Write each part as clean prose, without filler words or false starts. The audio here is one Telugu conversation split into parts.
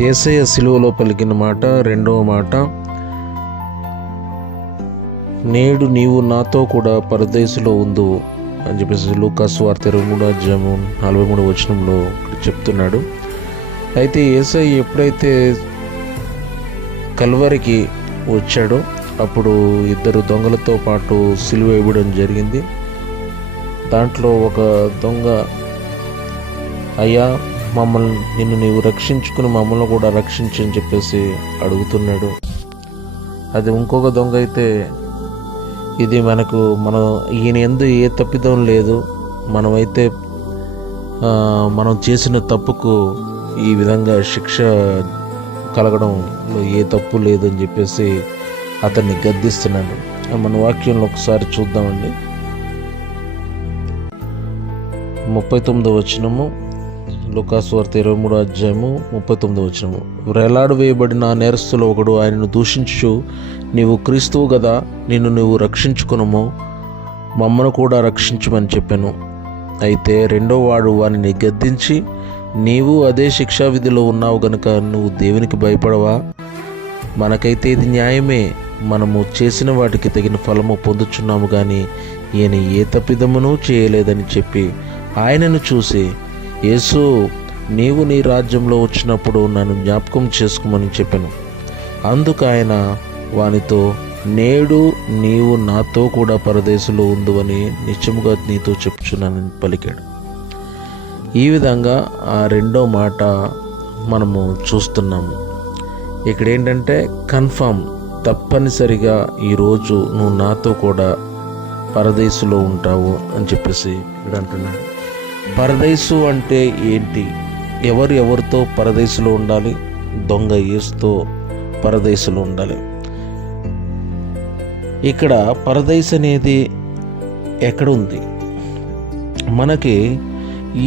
యేసయ్య సిలువలో పలికిన మాట, రెండవ మాట, నేడు నీవు నాతో కూడా పరదేశులో ఉందువు అని చెప్పేసి లూకా సువార్త 23:43 చెప్తున్నాడు. అయితే యేసయ్య ఎప్పుడైతే కల్వరికి వచ్చాడో అప్పుడు ఇద్దరు దొంగలతో పాటు సిలువ ఇవ్వడం జరిగింది. దాంట్లో ఒక దొంగ, అయ్యా నిన్ను నీవు రక్షించుకుని మమ్మల్ని కూడా రక్షించని చెప్పేసి అడుగుతున్నాడు. అది ఇంకొక దొంగ అయితే, ఇది ఈయన యందు ఏ తప్పిదం లేదు, మనం చేసిన తప్పుకు ఈ విధంగా శిక్ష కలగడంలో ఏ తప్పు లేదని చెప్పేసి అతన్ని గద్దిస్తున్నాడు. మన వాక్యంలో ఒకసారి చూద్దామండి. 39 లూకా సువార్త 23:39. వేలాడు వేయబడిన నేరస్తులు ఒకడు ఆయనను దూషించు, నీవు క్రీస్తువు గదా, నిన్ను నువ్వు రక్షించుకునము, మమ్మను కూడా రక్షించమని చెప్పాను. అయితే రెండో వాడు వానిని గద్దించి, నీవు అదే శిక్షా విధిలో ఉన్నావు గనుక నువ్వు దేవునికి భయపడవా? మనకైతే ఇది న్యాయమే, మనము చేసిన వాటికి తగిన ఫలము పొందుచున్నాము కానీ ఈయన ఏ తప్పిదమును చేయలేదని చెప్పి ఆయనను చూసి, యేసు, నీవు నీ రాజ్యంలో వచ్చినప్పుడు నన్ను జ్ఞాపకం చేసుకోమని చెప్పాను. అందుకు ఆయన వానితో, నేడు నీవు నాతో కూడా పరదేశంలో ఉందువని నిశ్చయముగా నీతో చెప్పుచున్నానని పలికాడు. ఈ విధంగా ఆ రెండో మాట మనము చూస్తున్నాము. ఇక్కడ ఏంటంటే కన్ఫామ్, తప్పనిసరిగా ఈరోజు నువ్వు నాతో కూడా పరదేశంలో ఉంటావు అని చెప్పేసి ఇక్కడ అంటున్నాడు. పరదేశు అంటే ఏంటి? ఎవరితో పరదేశంలో ఉండాలి? దొంగ యేసుతో పరదేశంలో ఉండాలి. ఇక్కడ పరదేశ్ అనేది ఎక్కడ ఉంది? మనకి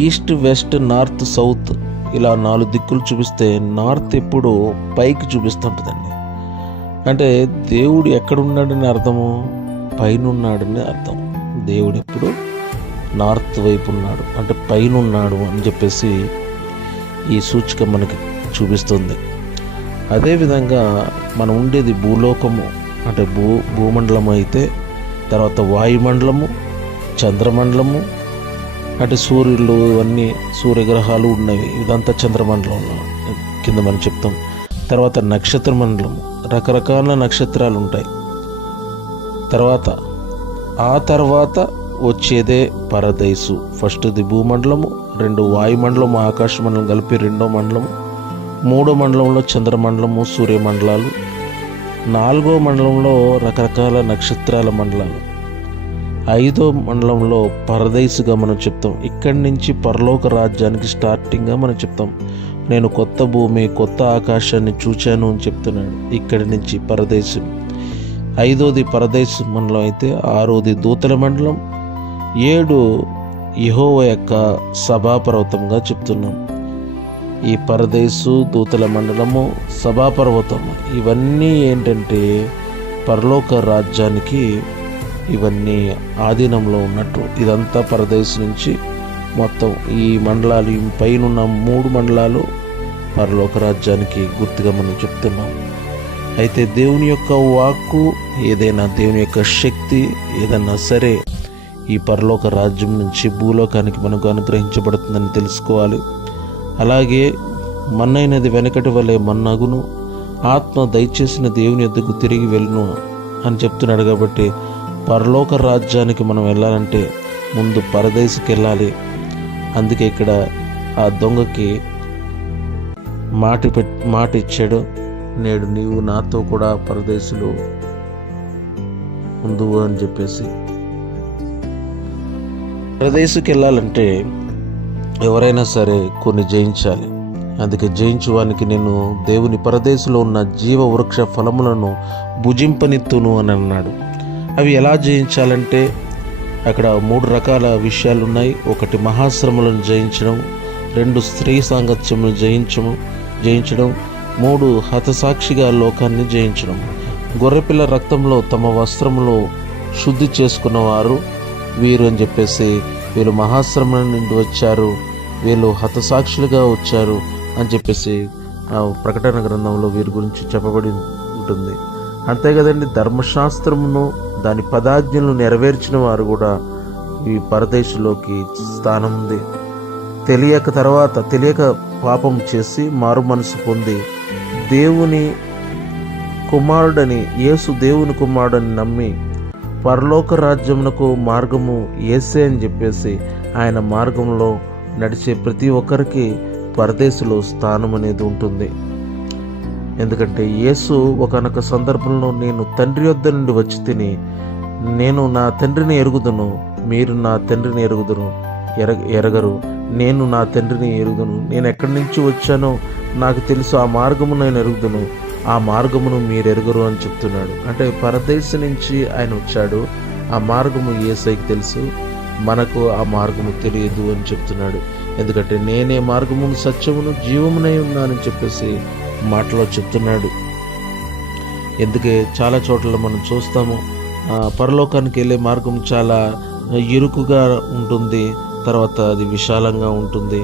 ఈస్ట్, వెస్ట్, నార్త్, సౌత్ ఇలా 4 దిక్కులు చూపిస్తే నార్త్ ఎప్పుడు పైకి చూపిస్తుంటుందండి. అంటే దేవుడు ఎక్కడున్నాడని అర్థము? పైన ఉన్నాడని అర్థం. దేవుడు ఎప్పుడు నార్త్ వైపు ఉన్నాడు, అంటే పైన ఉన్నాడు అని చెప్పేసి ఈ సూచిక మనకి చూపిస్తుంది. అదేవిధంగా మనం ఉండేది భూలోకము, అంటే భూమండలము అయితే, తర్వాత వాయుమండలము, చంద్రమండలము, అంటే సూర్యులు అన్నీ సూర్యగ్రహాలు ఉన్నవి, ఇదంతా చంద్రమండలంలో కింద మనం చెప్తాం. తర్వాత నక్షత్ర మండలము, రకరకాల నక్షత్రాలు ఉంటాయి. ఆ తర్వాత వచ్చేదే పరదేశు. ఫస్ట్ది భూమండలము, 2 వాయుమండలము, ఆకాశ మండలం కలిపి 2వ మండలము, 3వ మండలంలో చంద్రమండలము, సూర్యమండలాలు, 4వ మండలంలో రకరకాల నక్షత్రాల మండలాలు, 5వ మండలంలో పరదేశుగా మనం చెప్తాం. ఇక్కడి నుంచి పరలోక రాజ్యానికి స్టార్టింగ్గా మనం చెప్తాం. నేను కొత్త భూమి, కొత్త ఆకాశాన్ని చూచాను అని చెప్తున్నాడు. ఇక్కడి నుంచి పరదేశం. 5వది పరదేశ్ మండలం అయితే, 6వది దూతల మండలం, 7 యెహోవా యొక్క సభాపర్వతంగా చెప్తున్నాం. ఈ పరదేశు, దూతల మండలము, సభాపర్వతం ఇవన్నీ ఏంటంటే పరలోక రాజ్యానికి ఇవన్నీ ఆధీనంలో ఉన్నట్టు. ఇదంతా పరదేశ్ నుంచి మొత్తం ఈ మండలాలు, ఈ పైనున్న 3 మండలాలు పరలోక రాజ్యానికి గుర్తుగా మనం చెప్తున్నాం. అయితే దేవుని యొక్క వాక్కు ఏదైనా, దేవుని యొక్క శక్తి ఏదన్నా సరే ఈ పరలోక రాజ్యం నుంచి భూలోకానికి మనకు అనుగ్రహించబడుతుందని తెలుసుకోవాలి. అలాగే మన్నైనది వెనకటి వలె మన్నగును, ఆత్మ దయచేసిన దేవుని యొద్దకు తిరిగి వెళ్ళును అని చెప్తున్నాడు. కాబట్టి పరలోక రాజ్యానికి మనం వెళ్ళాలంటే ముందు పరదేశుకి వెళ్ళాలి. అందుకే ఇక్కడ ఆ దొంగకి మాట ఇచ్చాడు, నేడు నీవు నాతో కూడా పరదేశులో ఉందువు అని చెప్పేసి. పరదేశుకి వెళ్ళాలంటే ఎవరైనా సరే కొన్ని జయించాలి. అందుకే జయించువానికి నేను దేవుని పరదేశంలో ఉన్న జీవ వృక్ష ఫలములను భుజింపనిత్తును అని అన్నాడు. అవి ఎలా జయించాలంటే అక్కడ 3 రకాల విషయాలు ఉన్నాయి. 1 మహాశ్రమలను జయించడం, 2 స్త్రీ సాంగత్యమును జయించడం, 3 హతసాక్షిగా లోకాన్ని జయించడం. గొర్రెపిల్ల రక్తంలో తమ వస్త్రములు శుద్ధి చేసుకున్నవారు వీరు అని చెప్పేసి, వీళ్ళు మహాశ్రమం నుండి వచ్చారు, వీళ్ళు హతసాక్షులుగా వచ్చారు అని చెప్పేసి ఆ ప్రకటన గ్రంథంలో వీరి గురించి చెప్పబడి ఉంటుంది. అంతే కదండి, ధర్మశాస్త్రమును దాని పదాజ్ఞలను నెరవేర్చిన వారు కూడా ఈ పరదేశంలోకి స్థానం ఉంది. తెలియక పాపం చేసి మారు మనసు పొంది దేవుని కుమారుడని, యేసు దేవుని కుమారుడని నమ్మి పరలోక రాజ్యమునకు మార్గము యేసే అని చెప్పేసి ఆయన మార్గంలో నడిచే ప్రతి ఒక్కరికి పరదేశంలో స్థానం అనేది ఉంటుంది. ఎందుకంటే యేసు ఒకానొక సందర్భంలో, నేను తండ్రి వద్ద నుండి వచ్చి తిని, నేను నా తండ్రిని ఎరుగుదును, మీరు నా తండ్రిని ఎరగరు, నేను నా తండ్రిని ఎరుగుదును, నేను ఎక్కడి నుంచి వచ్చానో నాకు తెలుసు, ఆ మార్గము నేను ఎరుగుదును, ఆ మార్గమును మీరు ఎరుగరు అని చెప్తున్నాడు. అంటే పరదేశం నుంచి ఆయన వచ్చాడు, ఆ మార్గము యేసయ్యకి తెలుసు, మనకు ఆ మార్గము తెలియదు అని చెప్తున్నాడు. ఎందుకంటే నేనే మార్గమును సత్యమును జీవమునై ఉన్నానని చెప్పేసి మాటలో చెప్తున్నాడు. ఎందుకే చాలా చోట్ల మనం చూస్తాము, పరలోకానికి వెళ్ళే మార్గం చాలా ఇరుకుగా ఉంటుంది, తర్వాత అది విశాలంగా ఉంటుంది.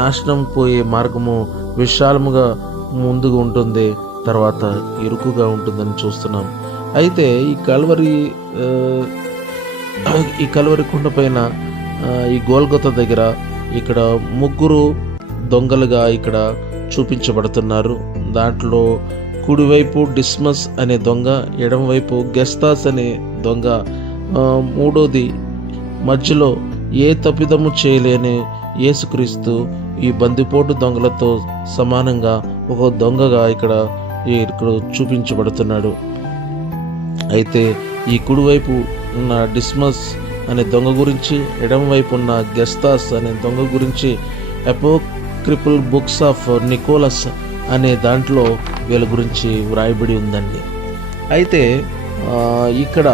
నాశనం పోయే మార్గము విశాలముగా ముందుగా ఉంటుంది, తర్వాత ఇరుకుగా ఉంటుందని చూస్తున్నాం. అయితే ఈ కల్వరి కొండ పైన ఈ గోల్గొత దగ్గర ఇక్కడ ముగ్గురు దొంగలుగా ఇక్కడ చూపించబడుతున్నారు. దాంట్లో కుడివైపు డిస్మస్ అనే దొంగ, ఎడమవైపు గెస్తాస్ అనే దొంగ, మూడోది మధ్యలో ఏ తప్పిదము చేయలేని యేసుక్రీస్తు ఈ బందిపోటు దొంగలతో సమానంగా ఒక దొంగగా ఇక్కడ చూపించబడుతున్నాడు. అయితే ఈ కుడివైపు ఉన్న డిస్మస్ అనే దొంగ గురించి, ఎడమవైపు ఉన్న గెస్తాస్ అనే దొంగ గురించి అపోక్రిఫల్ బుక్స్ ఆఫ్ నికోలస్ అనే దాంట్లో వీళ్ళ గురించి వ్రాయబడి ఉందండి. అయితే ఇక్కడ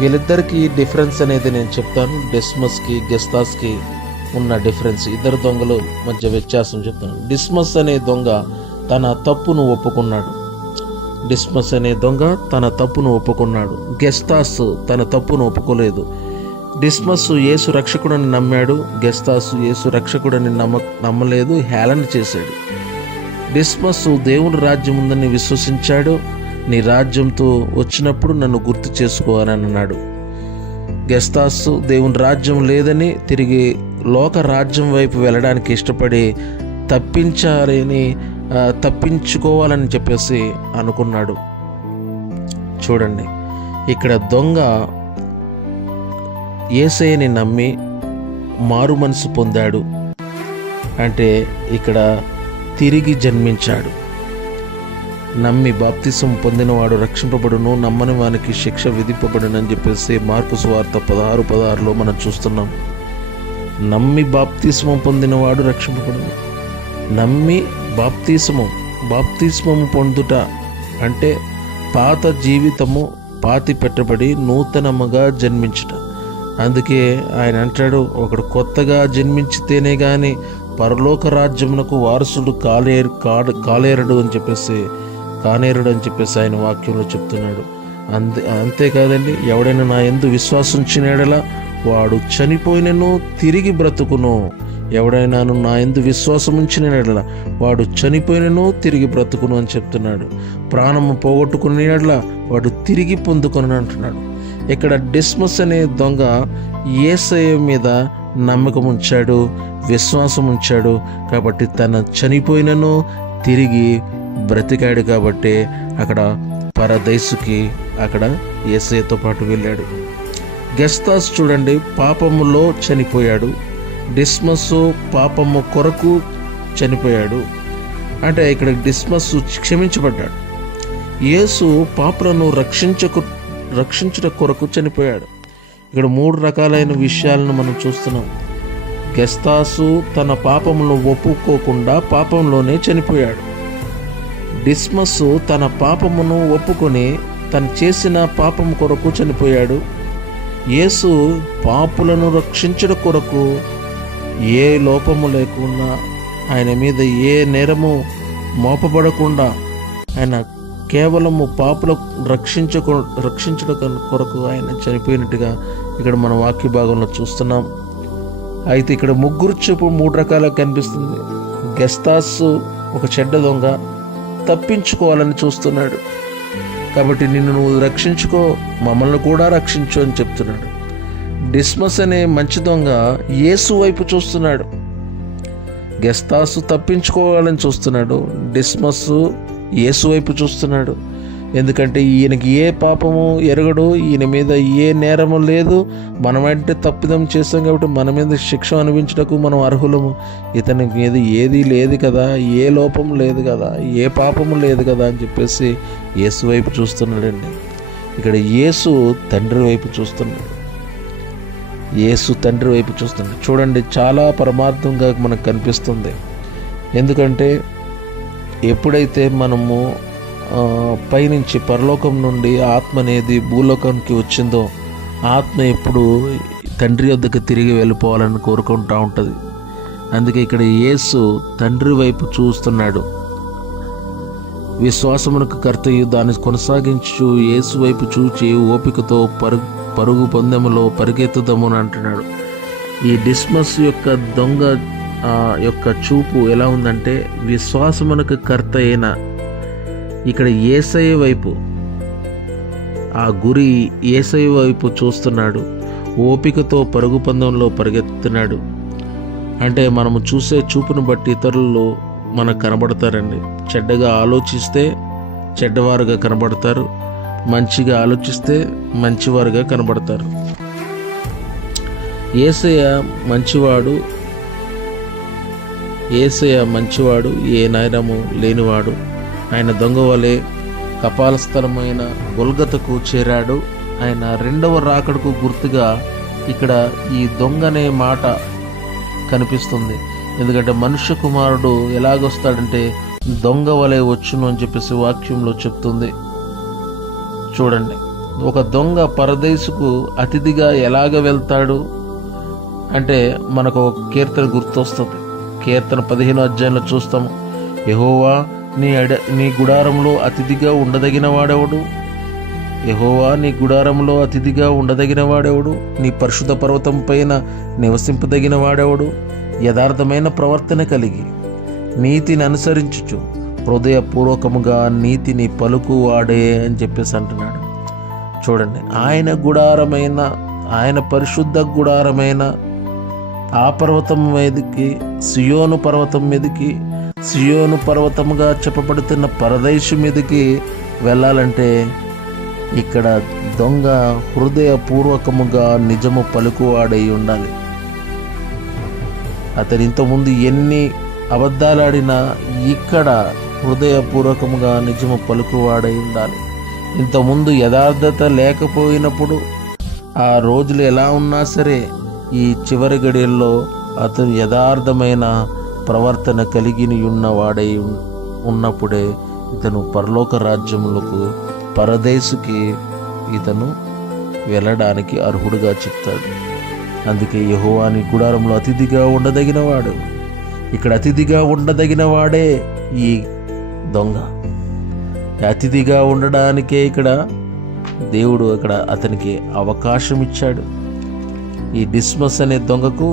వీళ్ళిద్దరికి డిఫరెన్స్ అనేది నేను చెప్తాను. డిస్మస్కి గెస్తాస్కి ఉన్న డిఫరెన్స్, ఇద్దరు దొంగలు మధ్య వ్యత్యాసం చెప్తాను. డిస్మస్ అనే దొంగ తన తప్పును ఒప్పుకున్నాడు. గెస్తాస్ తన తప్పును ఒప్పుకోలేదు. డిస్మస్ యేసు రక్షకుడని నమ్మాడు, గెస్తాస్ యేసు రక్షకుడని నమ్మలేదు, హేళన చేశాడు. డిస్మస్ దేవుని రాజ్యం ఉందని విశ్వసించాడు, నీ రాజ్యంతో వచ్చినప్పుడు నన్ను గుర్తు చేసుకోవాలని అన్నాడు. గెస్తాస్ దేవుని రాజ్యం లేదని తిరిగి లోక రాజ్యం వైపు వెళ్ళడానికి ఇష్టపడి తప్పించుకోవాలని చెప్పేసి అనుకున్నాడు. చూడండి, ఇక్కడ దొంగ యేసయ్యని నమ్మి మారు మనసు పొందాడు, అంటే ఇక్కడ తిరిగి జన్మించాడు. నమ్మి బాప్తిసం పొందినవాడు రక్షింపబడును, నమ్మని వానికి శిక్ష విధింపబడును అని చెప్పేసి మార్కు సువార్త 16:16లో మనం చూస్తున్నాం. నమ్మి బాప్తిస్మం పొందినవాడు రక్షింపబడును. నమ్మి బాప్తిస్మము పొందుట అంటే పాత జీవితము పాతి పెట్టబడి నూతనముగా జన్మించుట. అందుకే ఆయన అంటాడు, ఒకడు కొత్తగా జన్మించితేనే కానీ పరలోక రాజ్యమునకు వారసుడు కానేరుడు అని చెప్పేసి ఆయన వాక్యంలో చెప్తున్నాడు. అంతేకాదండి, ఎవడైనా నా యందు విశ్వాసించిన యెడల వాడు చనిపోయినను తిరిగి బ్రతుకును. ఎవడైనాను నా యందు విశ్వాసం ఉంచిన యెడల వాడు చనిపోయినను తిరిగి బ్రతుకును అని చెప్తున్నాడు. ప్రాణము పోగొట్టుకునే యెడల వాడు తిరిగి పొందుకొని అంటున్నాడు. ఇక్కడ డిస్మస్ అనే దొంగ యేసయ్య మీద నమ్మకం ఉంచాడు, విశ్వాసం ఉంచాడు, కాబట్టి తన చనిపోయినను తిరిగి బ్రతికాడు. కాబట్టి అక్కడ పరదేశుకి అక్కడ యేసయ్యతో పాటు వెళ్ళాడు. గెస్తాస్ చూడండి, పాపములో చనిపోయాడు. డిస్మస్ పాపము కొరకు చనిపోయాడు. అంటే ఇక్కడ డిస్మస్ క్షమించబడ్డాడు. యేసు పాపులను రక్షించుట కొరకు చనిపోయాడు. ఇక్కడ 3 రకాలైన విషయాలను మనం చూస్తున్నాం. గెస్తాసు తన పాపములను ఒప్పుకోకుండా పాపంలోనే చనిపోయాడు. డిస్మస్ తన పాపమును ఒప్పుకొని తను చేసిన పాపం కొరకు చనిపోయాడు. యేసు పాపులను రక్షించడం కొరకు ఏ లోపము లేకుండా, ఆయన మీద ఏ నేరము మోపబడకుండా, ఆయన కేవలము పాపులకు రక్షించడం కొరకు ఆయన చనిపోయినట్టుగా ఇక్కడ మన వాక్య భాగంలో చూస్తున్నాం. అయితే ఇక్కడ ముగ్గురు చూపు 3 రకాలుగా కనిపిస్తుంది. గెస్తాస్ ఒక చెడ్డ దొంగ తప్పించుకోవాలని చూస్తున్నాడు. కాబట్టి నిన్ను నువ్వు రక్షించుకో, మమ్మల్ని కూడా రక్షించు అని చెప్తున్నాడు. డిస్మస్ అనే మంచి దొంగ యేసు వైపు చూస్తున్నాడు. గెస్తాసు తప్పించుకోవాలని చూస్తున్నాడు. డిస్మస్ యేసు వైపు చూస్తున్నాడు. ఎందుకంటే ఈయనకి ఏ పాపము ఎరగడు, ఈయన మీద ఏ నేరము లేదు. మనమంటే తప్పిదం చేస్తాం కాబట్టి మన మీద శిక్ష అనిపించటకు మనం అర్హులము. ఇతని మీద ఏది లేదు కదా, ఏ లోపం లేదు కదా, ఏ పాపము లేదు కదా అని చెప్పేసి యేసు వైపు చూస్తున్నాడండి. ఇక్కడ యేసు తండ్రి వైపు చూస్తున్నాడు. యేసు తండ్రి వైపు చూస్తున్నాడు. చూడండి, చాలా పరమార్థంగా మనకు కనిపిస్తుంది. ఎందుకంటే ఎప్పుడైతే మనము పైనుంచి పరలోకం నుండి ఆత్మ అనేది భూలోకానికి వచ్చిందో, ఆత్మ ఎప్పుడు తండ్రి వద్దకు తిరిగి వెళ్ళిపోవాలని కోరుకుంటూ ఉంటుంది. అందుకే ఇక్కడ యేసు తండ్రి వైపు చూస్తున్నాడు. విశ్వాసమునకు కర్తయు దాన్ని కొనసాగించు యేసు వైపు చూచి ఓపికతో పరుగు పొందెములో పరిగెత్తుదామని అంటున్నాడు. ఈ డిస్మస్ యొక్క దొంగ యొక్క చూపు ఎలా ఉందంటే, విశ్వాసమునకు కర్త అయిన ఇక్కడ యేసయ్య వైపు, ఆ గురి యేసయ్య వైపు చూస్తున్నాడు. ఓపికతో పరుగు పందెంలో పరిగెత్తున్నాడు. అంటే మనము చూసే చూపును బట్టి ఇతరులు మనకు కనబడతారండి. చెడ్డగా ఆలోచిస్తే చెడ్డవారుగా కనబడతారు, మంచిగా ఆలోచిస్తే మంచివారుగా కనబడతారు. యేసయ్య మంచివాడు, యేసయ్య మంచివాడు, ఏ నేరము లేనివాడు. ఆయన దొంగ వలె కపాలస్థలమైన గొల్గతకు చేరాడు. ఆయన రెండవ రాకడకు గుర్తుగా ఇక్కడ ఈ దొంగ అనే మాట కనిపిస్తుంది. ఎందుకంటే మనుష్య కుమారుడు ఎలాగొస్తాడంటే దొంగ వలె వచ్చును అని చెప్పేసి వాక్యంలో చెప్తుంది. చూడండి, ఒక దొంగ పరదేశుకు అతిథిగా ఎలాగ వెళ్తాడు అంటే మనకు ఒక కీర్తన గుర్తొస్తుంది. కీర్తన 15వ అధ్యాయంలో చూస్తాము, యెహోవా నీ గుడారంలో అతిథిగా ఉండదగిన వాడెవడు? యెహోవా నీ గుడారంలో అతిథిగా ఉండదగిన వాడెవడు? నీ పరిశుద్ధ పర్వతం పైన నివసింపదగిన వాడెవడు? యథార్థమైన ప్రవర్తన కలిగి నీతిని అనుసరించుచు హృదయపూర్వకముగా నీతిని పలుకువాడే అని చెప్పేసి అంటున్నాడు. చూడండి, ఆయన గుడారమైన, ఆయన పరిశుద్ధ గుడారమైన ఆ పర్వతం మీదకి, సియోను పర్వతం మీదకి, సియోను పర్వతముగా చెప్పబడుతున్న పరదేశు మీదకి వెళ్ళాలంటే ఇక్కడ దొంగ హృదయపూర్వకముగా నిజము పలుకువాడై ఉండాలి. అతను ఇంతకుముందు ఎన్ని అబద్ధాలాడినా ఇక్కడ హృదయపూర్వకముగా నిజము పలుకువాడై ఉండాలి. ఇంతకుముందు యథార్థత లేకపోయినప్పుడు, ఆ రోజులు ఎలా ఉన్నా సరే, ఈ చివరి గడియల్లో అతను యథార్థమైన ప్రవర్తన కలిగి ఉన్నవాడై ఉన్నప్పుడే ఇతను పరలోక రాజ్యములకు, పరదేశుకి ఇతను వెళ్ళడానికి అర్హుడుగా చెప్తాడు. అందుకే యెహోవా నీ గుడారంలో అతిథిగా ఉండదగిన వాడు. ఇక్కడ అతిథిగా ఉండదగిన వాడే ఈ దొంగ. అతిథిగా ఉండడానికే ఇక్కడ దేవుడు అక్కడ అతనికి అవకాశం ఇచ్చాడు. ఈ డిస్మస్ అనే దొంగకు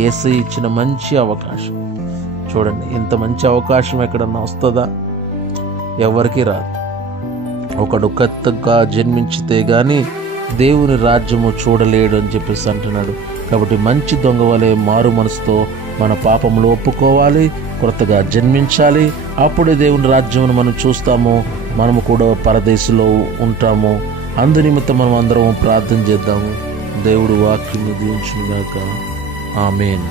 యేసయ్య ఇచ్చిన మంచి అవకాశం. చూడండి, ఇంత మంచి అవకాశం ఎక్కడన్నా వస్తుందా? ఎవరికి రాదు. ఒకడు కొత్తగా జన్మించితే గాని దేవుని రాజ్యము చూడలేడు అని చెప్పేసి అంటున్నాడు. కాబట్టి మంచి దొంగ వలె మారు మనసుతో మన పాపములు ఒప్పుకోవాలి, కొత్తగా జన్మించాలి. అప్పుడే దేవుని రాజ్యమును మనం చూస్తాము, మనము కూడా పరదేశంలో ఉంటాము. అందు నిమిత్తం మనం అందరం ప్రార్థన చేద్దాము. దేవుడు వాక్యము దీవించును గాక. ఆమేన్.